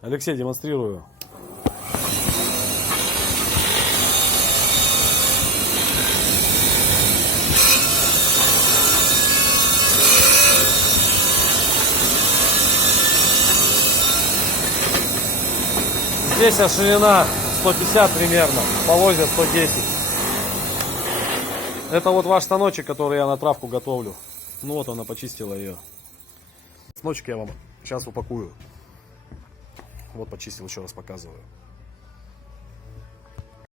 Алексей, демонстрирую. Здесь ширина 150 примерно, полозья 110. Это вот ваш станочек, который я на травку готовлю. Ну вот она почистила ее. Станочек я вам сейчас упакую. Вот почистил, еще раз показываю.